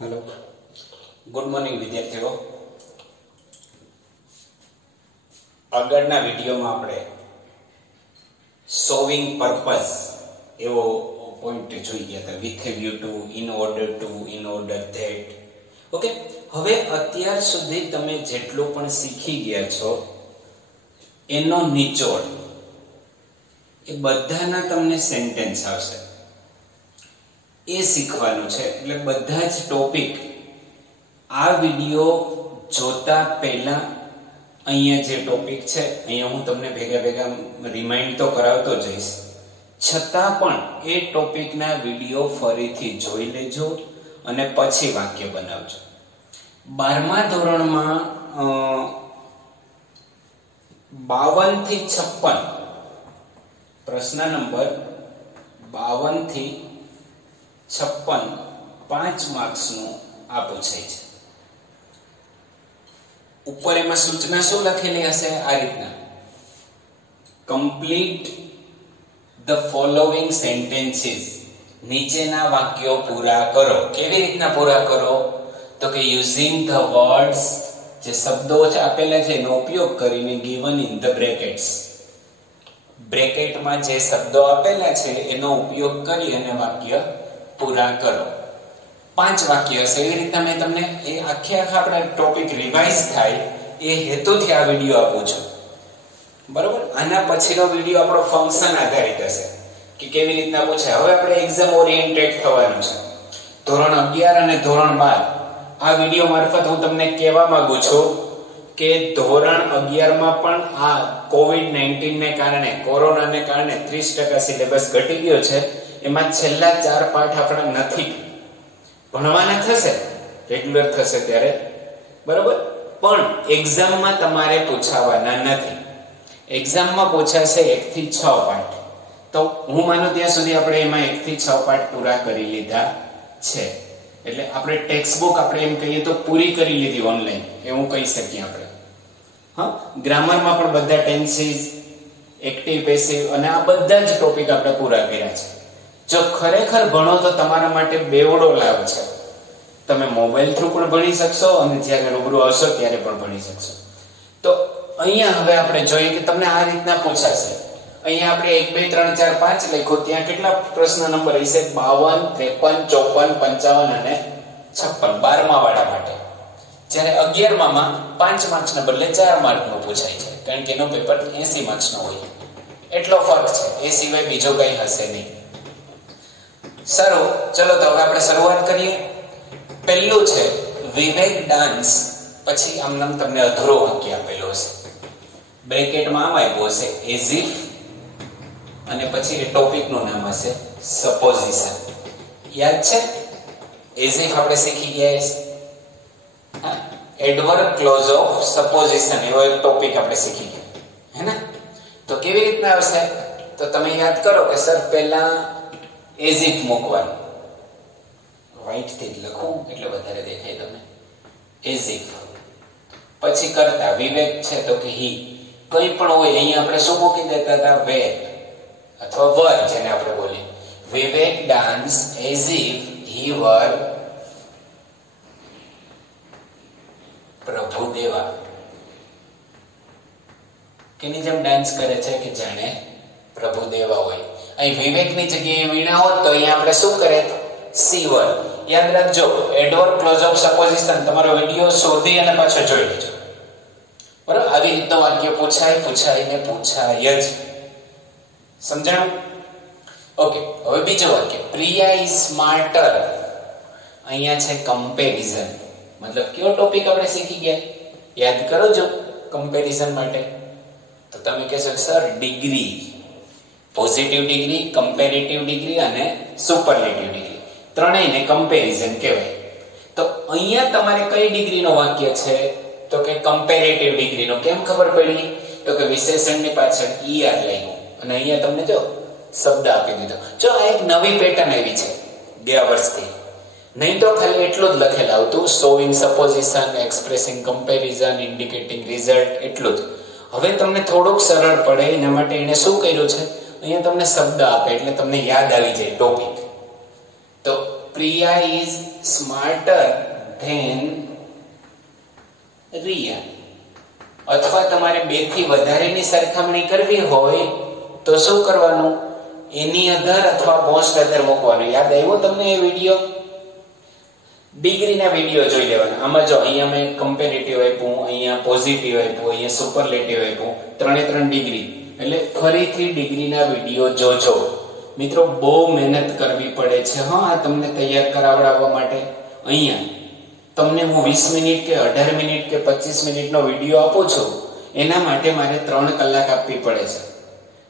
Hello good morning विद्यार्थीओ આગળના વિડિયોમાં આપણે સોવિંગ purpose એવો પોઈન્ટ જોઈ ગયા હતા with a view to in order that okay હવે અત્યાર સુધી તમે જેટલું પણ શીખી ગયા છો એનો નિચોડ એ બધાના તમને સેન્ટેન્સ આવશે એ શીખવાનું છે એટલે બધા જ ટોપિક આ વિડિયો જોતા પહેલા અહીંયા જે ટોપિક છે અહીંયા હું તમને ભેગા રિમાઇન્ડ તો કરાવતો જઈશ છતાં પણ એ ટોપિકના વિડિયો ફરીથી જોઈ લેજો અને પછી વાક્ય બનાવજો 12મા ધોરણમાં 52 થી 56 પ્રશ્ન નંબર 52 થી 56 5 માર્ક્સ નું આ પૂછાય છે ઉપર એમાં સૂચના શું લખેલી હશે આ રીતના કમ્પ્લીટ ધ ફોલોઇંગ સેન્ટેન્સીસ નીચેના વાક્યો પૂરા કરો કેવી રીતના પૂરા કરો તો કે યુઝિંગ ધ વર્ડ્સ જે શબ્દો છે આપેલા છે એનો ઉપયોગ કરીને given in the brackets બ્રેકેટમાં જે શબ્દો આપેલા છે એનો ઉપયોગ કરી અને વાક્ય પૂરા કરો 5 વાક્ય હશે એવી રીતે મેં તમને એ આખા આપણા ટોપિક રિવાઇઝ થાય એ હેતુથી આ વિડિયો આપું છું બરોબર આના પછીનો વિડિયો આપણો ફંક્શન આધારિત હશે કે કેવી રીતના પૂછાય હવે આપણે એક્ઝામ ઓરિએન્ટેડ થવાનું છે ધોરણ 11 અને ધોરણ 12 આ વિડિયો મારફત હું તમને કહેવા માંગુ છું કે ધોરણ 11 માં પણ આ કોવિડ-19 ને કારણે કોરોનાને કારણે 30% સિલેબસ ઘટી ગયો છે એમાં છેલ્લા 4 પાઠ આપણા નથી ભણવાના થશે રેગ્યુલર થશે ત્યારે બરોબર પણ એક્ઝામમાં તમારે પૂછાવાના નથી એક્ઝામમાં પૂછાશે 1 થી 6 પાઠ તો હું માનું ત્યાં સુધી આપણે એમાં 1 થી 6 પાઠ પૂરા કરી લીધા છે એટલે આપણે ટેક્સ્ટ બુક આપણે એમ કહીએ તો પૂરી કરી લીધી ઓનલાઈન એવું કહી શકીએ આપણે હા ગ્રામરમાં પણ બધા ટેન્સીસ એક્ટિવ પેસિવ અને આ બધા જ ટોપિક આપણે પૂરા કર્યા છે જો ખરેખર ભણો તો તમારા માટે બેવડો લાભ છે તમે મોબાઈલ થ્રુ પણ ભણી શકશો અને જ્યારે રૂબરૂ આવશો ત્યારે પણ ભણી શકશો તો અહીંયા હવે આપણે જોઈએ કે તમને આ રીતના પૂછાશે અહીંયા આપણે 1 2 3 4 5 લખ્યો ત્યાં કેટલા પ્રશ્ન નંબર હશે 52 53 54 55 અને 56 12મા વાળા માટે જ્યારે 11માં 5 માર્ક્સના બદલે 4 માર્કનું પૂછાય છે કારણ કે એનો પેપર 80 માર્ક્સનો હોય એટલો ફરક છે એ સિવાય બીજો કંઈ હશે નહીં સારું ચલો તો હવે આપણે શરૂઆત કરીએ પહેલું છે વિવેક ડાન્સ પછી આમ નામ તમને અધૂરો વાક્ય આપેલો હશે બ્રેકેટમાં આમ આપ્યું હશે એઝ ઇફ અને પછી એ ટોપિકનું નામ હશે સપોઝિશન યાદ છે એઝ ઇફ આપણે શીખી ગયા એડવર્બ ક્લોઝ ઓફ સપોઝિશન એવો એક ટોપિક આપણે શીખી ગયા હે ને તો કેવી રીતના આવશે તો તમે યાદ કરો કે સર પહેલા એઝ ઇફ મૂકવાનું વ્હાઈટ થી લખું એટલે વધારે દેખાય તમને એઝ ઇફ પછી કરતા વિવેક છે તો કે હી કંઈ પણ હોય અહીંયા આપણે શું મૂકી દેતા હતા વેર અથવા વર જેને આપણે બોલીએ વિવેક ડાન્સ એઝ ઇફ હી વર પ્રભુદેવા કેની જેમ ડાન્સ કરે છે કે જાણે પ્રભુદેવા હોય અહીં વિવેકની જગ્યાએ વીણા હોત તો અહીંયા આપણે શું કરે સીવર યાદ રાખજો એડવર્બ ક્લોઝ ઓફ સપોઝિશન તમારો વિડિયો શોધી અને પાછો જોઈ લેજો બરાબર આવી રીતનું વાક્ય પૂછાય જ સમજાણું ઓકે હવે બીજો વાક્ય પ્રિયા ઇઝ સ્માર્ટર અહીંયા છે કમ્પેરિઝન મતલબ કયો ટોપિક આપણે શીખી ગયા યાદ કરો જો કમ્પેરિઝન માટે તો તમે કહેશો sir degree positive degree comparative degree અને સુપરલેટિવ ડિગ્રી ત્રણેયને કમ્પેરિઝન કહેવાય તો અહીંયા તમારે કઈ ડિગ્રીનો વાક્ય છે તો કે કમ્પેરેટિવ ડિગ્રીનો કેમ ખબર પડી તો કે વિશેષણની પાછળ ઈઆર લાગ્યું અને અહીંયા તમને જો શબ્દ આપી દીધો જો આ એક નવી પેટર્ન આવી છે ગયા વર્ષથી નહીં તો ખાલી એટલું જ લખેલ આવતું showing supposition expressing comparison indicating result એટલું જ હવે તમને થોડુંક સરળ પડે એના માટે એને શું કર્યું છે અહીંયા તમને શબ્દ આપે એટલે તમને યાદ આવી જાય ટોપિક તો Priya is smarter than Riya. અથવા તમારે 2 થી વધારેની સરખામણી કરવી હોય તો શું કરવાનું? એની અધર અથવા મોસ્ટ અધર મૂકવાનું. યાદ આવ્યો તમને એ વિડિયો? ડિગ્રીના વિડિયો જોઈ લેવાના. આમાં જો અહીંયા મેં કમ્પેરેટિવ આપ્યું, અહીંયા પોઝિટિવ આપ્યું, અહીંયા સુપરલેટિવ આપ્યું, 3 ડિગ્રી. એટલે ફરીથી ડિગ્રીના વિડિયો જોજો. મિત્રો બહુ મહેનત કરવી પડે છે આ તમને તૈયાર કરાવડાવવા માટે. અહીંયા તમને હું 20 મિનિટ કે 18 મિનિટ કે 25 મિનિટનો વિડિયો આપું છું, એના માટે મારે 3 કલાક આપવી પડે છે.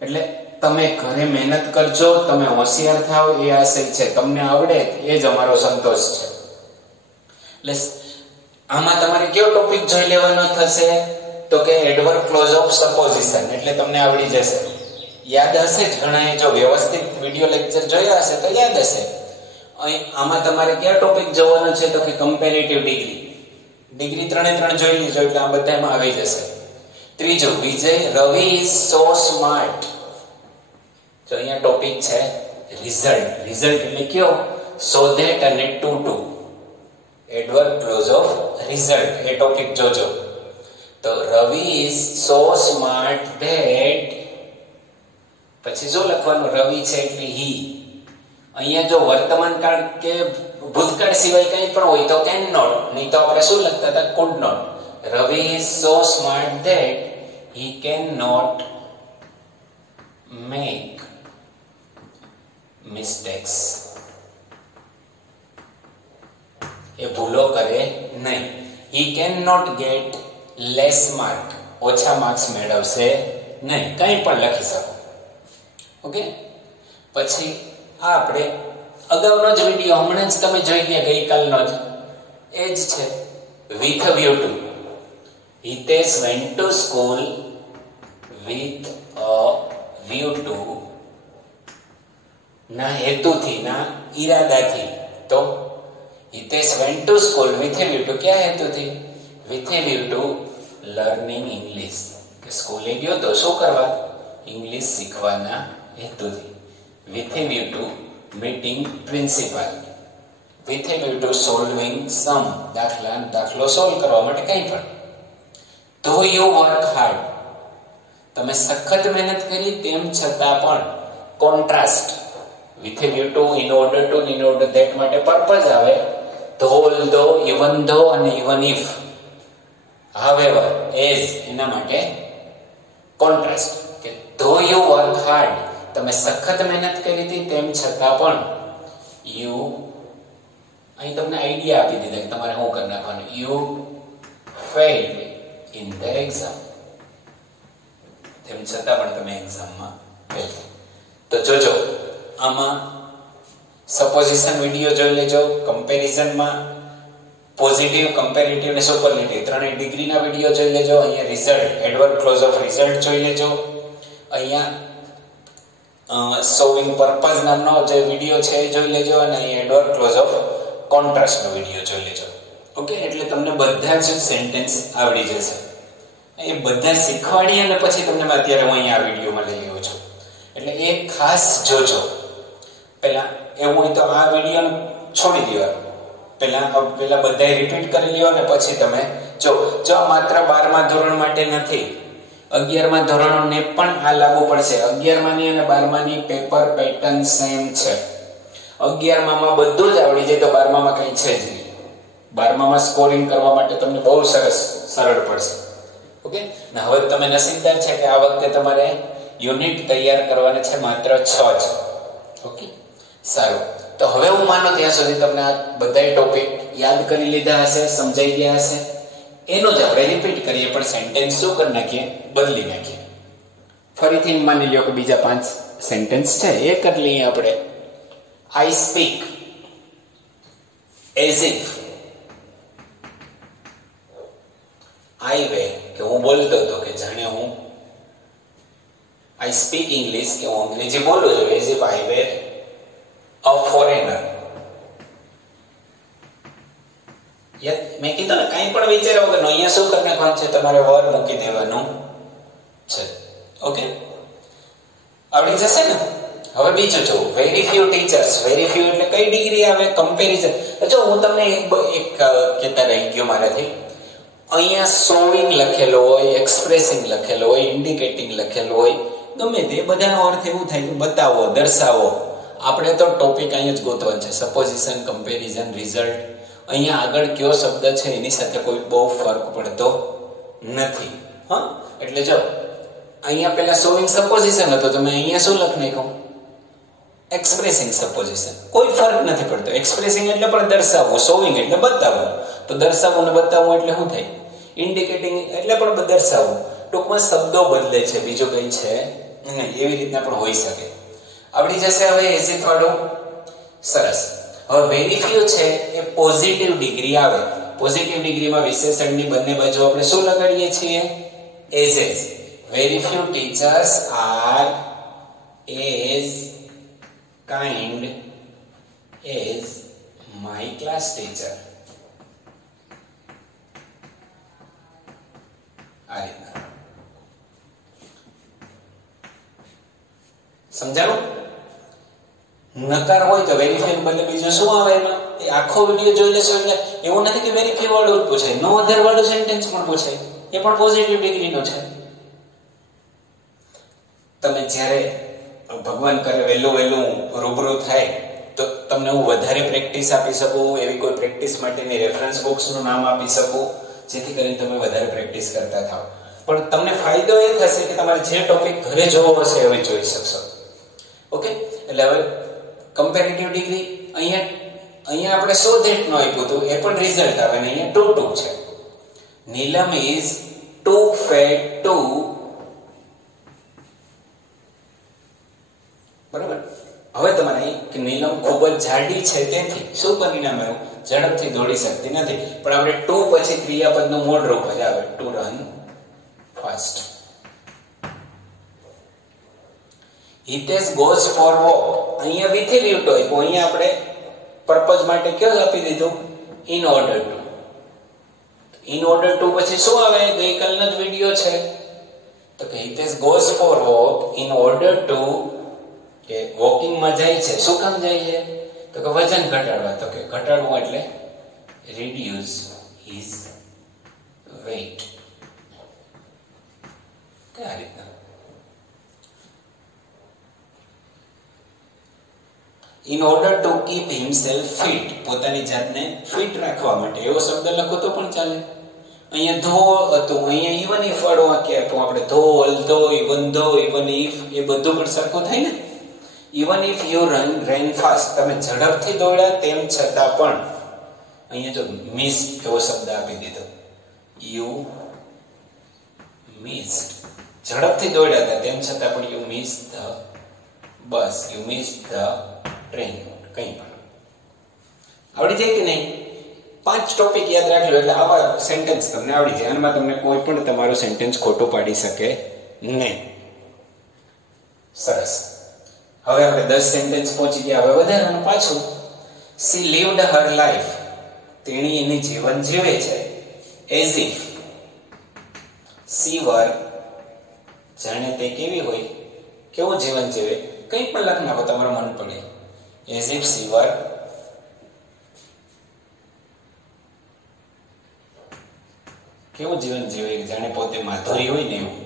એટલે તમે ઘરે મહેનત કરજો, તમે હોશિયાર થાઓ એ આશય છે. તમને આવડે એ જ અમારો સંતોષ છે. એટલે આમાં તમારે કયો ટોપિક જોઈ લેવાનો થશે? તો કે એડવર્બ ક્લોઝ ઓફ સપોઝિશન. એટલે તમને આવડી જશે, યાદ હશે જ. ઘણાએ જો વ્યવસ્થિત વિડિયો લેક્ચર જોયા હશે તો યાદ હશે. આમાં તમારે કયા ટોપિક જોવાનો છે? તો કે કમ્પેરેટિવ ડિગ્રી. ડિગ્રી 3 જોઈ લીજો એટલે આ બધામાં આવી જશે. ત્રીજું, વિજય રવિ ઇઝ સો સ્માર્ટ. જો અહીંયા ટોપિક છે રિઝલ્ટ. રિઝલ્ટ એટલે કયો? સો ધેટ અને too. Adverb clause of result એ ટોપિક જોજો. તો Ravi is so smart that, પછી જો લખવાનું રવિ છે એટલે હી. અહીંયા જો વર્તમાન કાળ કે ભૂતકાળ સિવાય કંઈ પણ હોય તો કેન નોટ, નહીં તો આપણે શું લખતા હતા? Could not. Ravi is so smart that he can not make mistakes. એ ભૂલો કરે નહીં. He can not get less mark, ઓછા માર્ક્સ મેળવશે નહીં. કંઈ પણ લખી શકો. ઓકે. પછી આ આપણે અગાઉનો જ વિડિયો હમણાં જ તમે જોઈ ગયા, ગઈકાલનો જ એ જ છે. With a view to. Hitesh went to school with a view to. ના હેતુથી, ના ઈરાદાથી. તો Hitesh went to school with a view to. ક્યાં હેતુથી? With a view to learning English. કે સ્કૂલે ગયો તો શું કરવા? ઇંગ્લિશ શીખવાના હેતુથી. with a view to meeting principal, with a view to solving some. દાખલો સોલ્વ કરવા માટે કંઈ પણ. though you work hard, તમે સખત મહેનત કરી તેમ છતાં પણ. Contrast. with a view to, in order to, in order that માટે પર્પઝ આવે. though, although, even though અને even if. however, as એના માટે કોન્ટ્રાસ્ટ. કે though you work hard, તમે સખત મહેનત કરી હતી તેમ છતાં પણ. યુ, અહીં તમને આઈડિયા આપી દીધા કે તમારે શું કરી નાખવાનું. You failed in the exam. તેમ છતાં પણ તમે એક્ઝામમાં ફેલ. તો જોજો, આમાં સપોઝિશન વિડિયો જોઈ લેજો. કમ્પેરિઝનમાં પોઝિટિવ, કમ્પેરેટિવ અને સુપરલેટિવ 3 ડિગ્રીના વિડિયો જોઈ લેજો. અહીંયા result, adverb clause of result જોઈ લેજો. અહીંયા સોવિંગ પર્પઝ નામનો જે વિડિયો છે એ જોઈ લેજો. અને અહીં એડવર્બ ક્લોઝ ઓફ કોન્ટ્રાસ્ટનો વિડિયો જોઈ લેજો. ઓકે. એટલે તમને બધા જ સેન્ટેન્સ આવડી જશે. એ બધા શીખવાડી અને પછી તમને અત્યારે હું અહીંયા આ વિડિયોમાં લઈ આવ્યો છું. એટલે એ ખાસ જોજો. પહેલા એવું હોય તો આ વિડિયો છોડી દેવાનો. પહેલા બધાય રિપીટ કરી લ્યો અને પછી તમે જો માત્ર 12મા ધોરણ માટે નથી, 11મા ધોરણોને પણ આ લાગુ પડશે. 11માની અને 12માની પેપર પેટર્ન સેમ છે. 11મામાં બધું જ આવડી જાય તો 12મામાં કંઈ છે જ નહીં. 12મામાં સ્કોરિંગ કરવા માટે તમને બહુ સરળ પડશે. ઓકે. ને હવે તમે નસીબદાર છે કે આ વખતે તમારે યુનિટ તૈયાર કરવાના છે માત્ર 6 જ. ઓકે. સારું. તો હવે હું માનો ત્યાં સુધી તમને આ બધા ટોપિક યાદ કરી લીધા હશે, સમજાઈ ગયા હશે. એનું જ આપણે રિપીટ કરીએ, પણ સેન્ટેન્સ શું કરી નાખીએ? બદલી નાખીએ. ફરીથી માની લ્યો કે બીજા 5 સેન્ટેન્સ છે એ કરી લઈએ આપણે. આઈ speak as if. I way, કે હું બોલતો હતો કે જાણે હું. આઈ સ્પીક ઇંગ્લિશ, કે હું અંગ્રેજી બોલું છું. As if I way a foreigner. મેં કીધું ને, કંઈ પણ વિચાર્યા વગર અહીંયા શું કરી નાખવાનું છે? તમારે વર મૂકી દેવાનું છે. ઓકે. આવડી જશે ને? હવે બીજું જો very few teachers, very few એટલે કઈ ડિગ્રી આવે? કમ્પેરિઝન. જો હું તમને એક કહેતા રહી ગયો મારાથી, અહીંયા સોવિંગ લખેલો હોય, એક્સપ્રેસિંગ લખેલો હોય, ઇન્ડિકેટિંગ લખેલો હોય, ગમે તે બધાનો અર્થ એવું થાય કે બતાવો, દર્શાવો. આપણે તો ટોપિક અહીંયા જ ગોતવાનો છે, સપોઝિશન, કમ્પેરિઝન, રિઝલ્ટ. અહીંયા આગળ કયો શબ્દ છે એની સાથે કોઈ બહુ ફરક પડતો નથી. હા, એટલે જો અહીંયા પેલા શોવિંગ સપોઝિશન હતો, તમે અહીંયા શું લખ નાખ્યું? Expressing supposition. કોઈ ફરક નથી પડતો. એક્સપ્રેસિંગ એટલે પણ દર્શાવવું, શોવિંગ એટલે બતાવવું. તો દર્શાવવું ને બતાવવું એટલે શું થાય? ઇન્ડિકેટિંગ એટલે પણ દર્શાવવું. ટૂંકમાં શબ્દો બદલે છે, બીજું કઈ છે નહીં. એવી રીતના પણ હોઈ શકે. આવડી જશે હવે એઝ ઇફ વાળું. સરસ. હવે વેરી ફ્યુ છે એ પોઝિટિવ ડિગ્રી આવે. પોઝિટિવ ડિગ્રીમાં વિશેષણની બંને બાજુ આપણે શું લગાડીએ છીએ? As as. Very few teachers are as kind as my class teacher. આ રીતના સમજાણું? નકાર હોય તો વેરીફાઈ બદલે બીજું શું આવે એમાં? એ આખો વિડિયો જોઈ લેશો એટલે એવું નથી કે વેરીફાઈ વાળું જ પૂછાય, નો અધર વાળું સેન્ટેન્સ પણ પૂછાય. એ પણ પોઝિટિવ ડિગ્રીનો છે. તમે જ્યારે ભગવાન કરે વહેલું રૂબરૂ થાય તો તમને હું વધારે પ્રેક્ટિસ આપી શકું, એવી કોઈ પ્રેક્ટિસ માટેની રેફરન્સ બોક્સનું નામ આપી શકું, જેથી કરીને તમે વધારે પ્રેક્ટિસ કરતા થાઓ. પણ તમને ફાયદો એ થશે કે તમારે જે ટોપિક ઘરે જોવો હશે હવે જોઈ શકશો. ઓકે, એટલે હવે કમ્પેરેટિવ ડિગ્રી અહીંયા આપણે સો ધેટ નો આપ્યું હતું, એ પણ રિઝલ્ટ આવે ને અહીંયા 2 2 છે. નીલમ ઇઝ ટુ ફેટ ટુ. બરાબર. હવે તમારે કે નીલમ ખૂબ જ જાડી છે તેથી શું પરિણામ આવ્યું? ઝડપથી દોડી શકતી નથી. પણ આપણે ટુ પછી ક્રિયાપદનું મૂળ રૂપ જ આવે, two run fast. Hitesh goes for walk. અહીંયા વિથી લીવટો આપ્યો, અહીંયા આપણે પર્પઝ માટે કયો આપી દીધું? in order to. in order to પછી શું આવે? ગઈકાલનો જ વિડિયો છે. તો કે Hitesh goes for walk in order to, કે વોકિંગ માં જાય છે. શું કામ જાય છે? તો કે વજન ઘટાડવા. તો કે ઘટાડવું એટલે reduce his weight. કઈ રીતના? in order to keep himself fit, પોતાની જાતને ફિટ રાખવા માટે. એવો શબ્દ લખો તો પણ ચાલે. અહીંયા ધો હતું, અહીંયા even if વાળો વાક્ય આપ્યું આપણે, ધોલ, ધો, even if, એ બધું પણ સરખું થાય ને. even if you ran fast, તમે ઝડપથી દોડ્યા તેમ છતાં પણ અહીંયા જો મિસ એવો શબ્દ આપી દીધો. you missed. ઝડપથી દોડ્યા હતા તેમ છતાં પણ you missed the bus, you missed the train. કંઈ પણ આવડી જાય કે નહીં? 5 ટોપિક યાદ રાખજો એટલે આવા સેન્ટેન્સ તમને આવડી જાય. આમાં તમને કોઈ પણ તમારું સેન્ટેન્સ ખોટું પાડી શકે નહીં. સરસ. હવે આપણે 10 સેન્ટેન્સ પહોંચી ગયા. હવે વધારાનું પાછું. she lived her life, તેણી એની જીવન જીવે છે. as if she were, જાણે તે કેવી હોય, કેવું જીવન જીવે. કંઈ પણ લખ નાખો, તમારું મન પડે. as if she were, કેવું જીવન જીવે, જાણે પોતે માધુરી હોય ને એવું.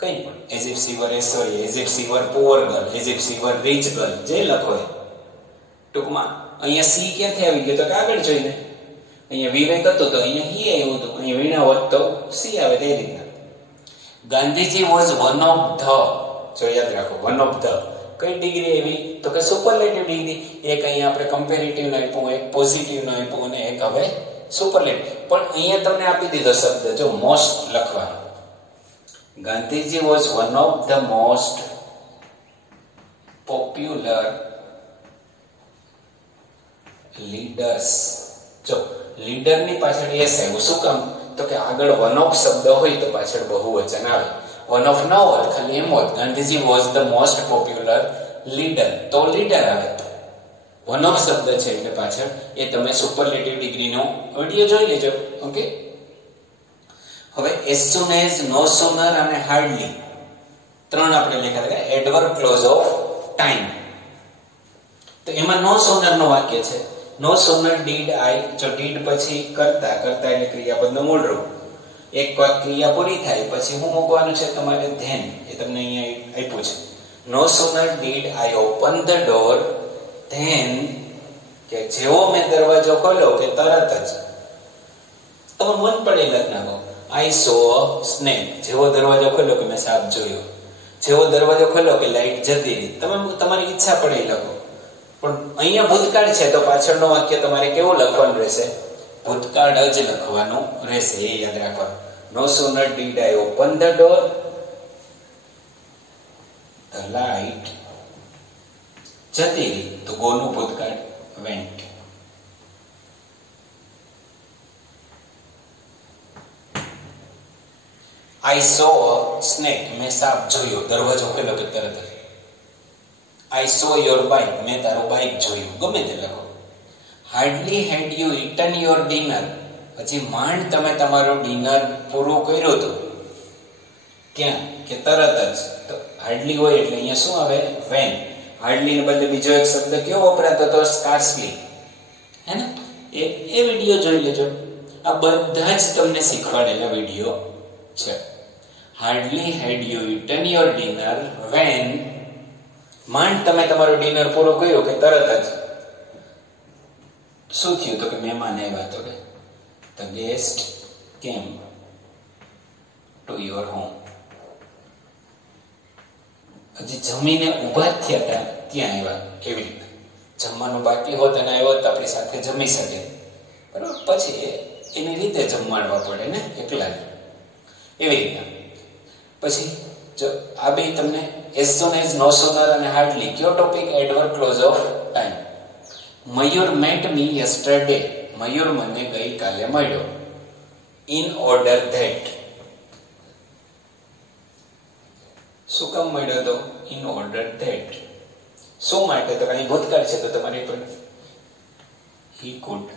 કંઈ પણ. as if she were Aishwarya, as if she were poor girl, as if she were rich girl, જે લખો એ. ટૂંકમાં અહીંયા સી ક્યાંથી આવી ગયો? તો આગળ જોઈને અહીંયા વિવેક હતું તો અહીંયા હી આવ્યું હતું, અહીંયા વીણા હોત તો સી આવે. તે રીતના Gandhiji was one of the, જો યાદ રાખો, વન ઓફ ધ. કઈ ડિગ્રી એવી? તો કે સુપરલેટિવ ડિગ્રી. એક અહીંયા આપણે કમ્પેરેટિવ નો આપ્યું, એક પોઝિટિવ નો આપ્યું અને એક હવે સુપરલેટિવ. પણ અહીંયા તમને આપી દીધો શબ્દ, જો મોસ્ટ લખવાનો. Gandhiji was one of the most popular leaders. જો લીડર ની પાછળ એસ આવ્યું. શું કામ? તો કે આગળ વન ઓફ શબ્દ હોય તો પાછળ બહુવચન આવે. વન ઓફ ન હોત, ખાલી એમ હોત Gandhiji was the most popular leader, તો લીડર આવે. વન ઓફ શબ્દ છે એટલે પાછળ એ તમે સુપરલેટિવ ડિગ્રીનો વિડિયો જોઈ લેજો. ઓકે. હવે as soon as, no sooner અને hardly 3 આપણે લખ્યા હતા. Adverb clause of time. તો એમાં નો સોનર નો વાક્ય છે. નો સોનર ડીડ આઈ, જો ડીડ પછી કરતા એટલે ક્રિયાપદનું મૂળ રૂપ. એક વાર ક્રિયા પૂરી થાય પછી શું મૂકવાનું છે તમારે? ધેન. એ તમને અહીંયા આપ્યું છે. No sooner did I open the door then, કે જેવો મેં દરવાજો ખોલ્યો કે તરત જ તમે મન પડે લખ નાખો. આઈ સો સ્નેક, જેવો દરવાજો ખોલ્યો કે મેં સાપ જોયો. જેવો દરવાજો ખોલ્યો કે લાઈટ જતી રહી. તમે તમારી ઈચ્છા પડે લખો. પણ અહીંયા ભૂતકાળ છે તો પાછળનો વાક્ય તમારે કેવું લખવાનું રહેશે? ભૂતકાળ જ લખવાનું રહેશે. એ યાદ રાખવાનું. No sooner did I open the door the light જતી રહી, તો ગોનું ભૂતકાળ વેન્ટ. આઈ સો સ્નેક, મેં સાપ જોયો. દરવાજો ખોલ્યો કે તરત જ. આઈ સો યોર બાઇક, મેં તારું બાઇક જોયું. ગમે તે લખો. Hardly had you eaten your dinner, પછી માંડ તમે તમારું ડિનર પૂરું કર્યું હતું. ક્યાં? કે તરત જ. તો હાર્ડલી હોય એટલે અહીંયા શું આવે? વેન. હાર્ડલી ને બદલે બીજો એક શબ્દ કેવો વપરાતો હતો? સ્કાર્સલી. હે ને? એ વિડીયો જોઈ લેજો. આ બધા જ તમને શીખવાડેલા વિડીયો છે. Hardly had you eaten your dinner when, માંડ તમે તમારું ડિનર પૂરું કર્યું કે તરત જ શું થયું? તો કે મહેમાન આવ્યા. તો કે the guest came to your home. હજી જમીને ઉભા જ થયા હતા ત્યાં આવ્યા. કેવી રીતે? જમવાનું બાકી હોત અને આવ્યો તો આપણી સાથે જમી શકે, બરાબર. પછી એની રીતે જમાડવા પડે ને, એકલા જ. એવી રીતના પછી જો આ બે તમને એઝ સોન એઝ, નો સોનર અને હાર્ડલી. કયો topic? Adverb clause of time. Mayur met me yesterday, Mayur મને ગઈકાલે મળ્યો. ઇન ઓર્ડર ધેટ, શું કામ મળ્યો તો? In order that. શું માટે? તો કઈ ભૂતકાળ છે તો તમારી પણ he could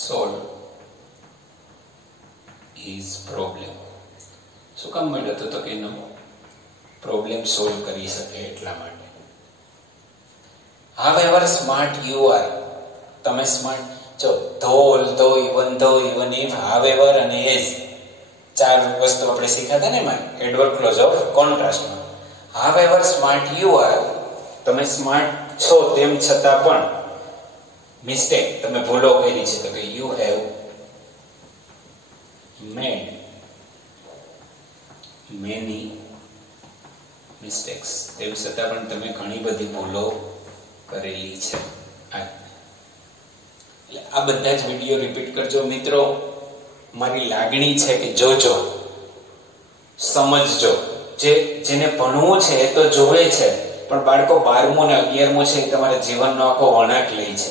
solve his problem. શું કામ મળ્યો તો? કે એનો પ્રોબ્લેમ સોલ્વ કરી શકે એટલા માટે. However smart you are, તમે સ્માર્ટ છો. ધો ઇવન ઇફ, however અને as, ચાર વસ્તુ આપણે શીખ્યા ને એમાં એડવર્બ ક્લોઝ ઓફ કોન્ટ્રાસ્ટમાં. however smart you are, તમે સ્માર્ટ છો તેમ છતાં પણ મિસ્ટેક, તમે ભૂલો કરી છે. તો કે you have made many mistakes, તેમ છતાં પણ તમે ઘણી બધી ભૂલો કરેલી છે. એટલે આ બધા જ વિડીયો રિપીટ કરજો મિત્રો. મારી લાગણી છે કે જોજો, સમજજો. જેને ભણવું છે એ તો જોવે છે, પણ બાળકો 12મું ને 11મું છે એ તમારા જીવનનો આખો વળાંક લે છે.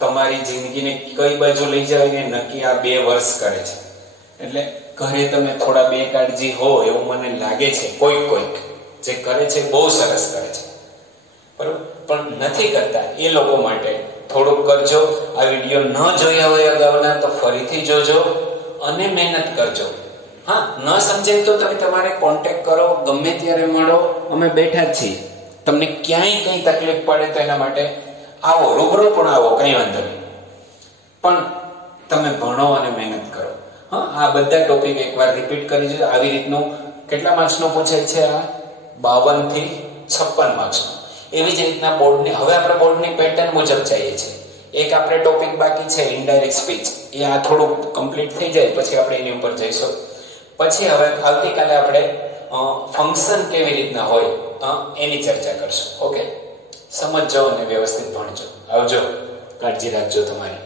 તમારી જિંદગીને કઈ બાજુ લઈ જાય એ નક્કી આ 2 વર્ષ કરે છે. એટલે ઘરે તમે થોડા બેકાળજી હો એવું મને લાગે છે. કોઈક જે કરે છે બહુ સરસ કરે છે, બરોબર, પણ નથી કરતા એ લોકો માટે થોડુંક કરજો. આ વિડીયો ન જોયા હોય અગાઉના તો ફરીથી જોજો અને મહેનત કરજો. હા, ન સમજાય તો તમે તમારે કોન્ટેક્ટ કરો, ગમે ત્યારે મળો, અમે બેઠા જ છીએ. તમને ક્યાંય કઈ તકલીફ પડે તો એના માટે આવો, રૂબરૂ પણ આવો, કઈ વાંધો નહીં. પણ તમે ભણો અને મહેનત કરો. હા, આ બધા ટોપિક એકવાર રિપીટ કરી જો. આવી રીતનું કેટલા માર્ક્સનો પૂછાય છે? આ 52 થી 56 માર્ક્સનો. એવી જ રીતના બોર્ડની, હવે આપણે બોર્ડની પેટર્ન મુજબ જઈએ છીએ. એક આપણે ટોપિક બાકી છે ઇનડાયરેક્ટ સ્પીચ, એ આ થોડું કમ્પ્લીટ થઈ જાય પછી આપણે એની ઉપર જઈશું. પછી હવે આવતીકાલે આપણે ફંક્શન કેવી રીતના હોય એની ચર્ચા કરશું. ઓકે, સમજજો અને વ્યવસ્થિત ભણજો. આવજો, કાળજી રાખજો તમારી.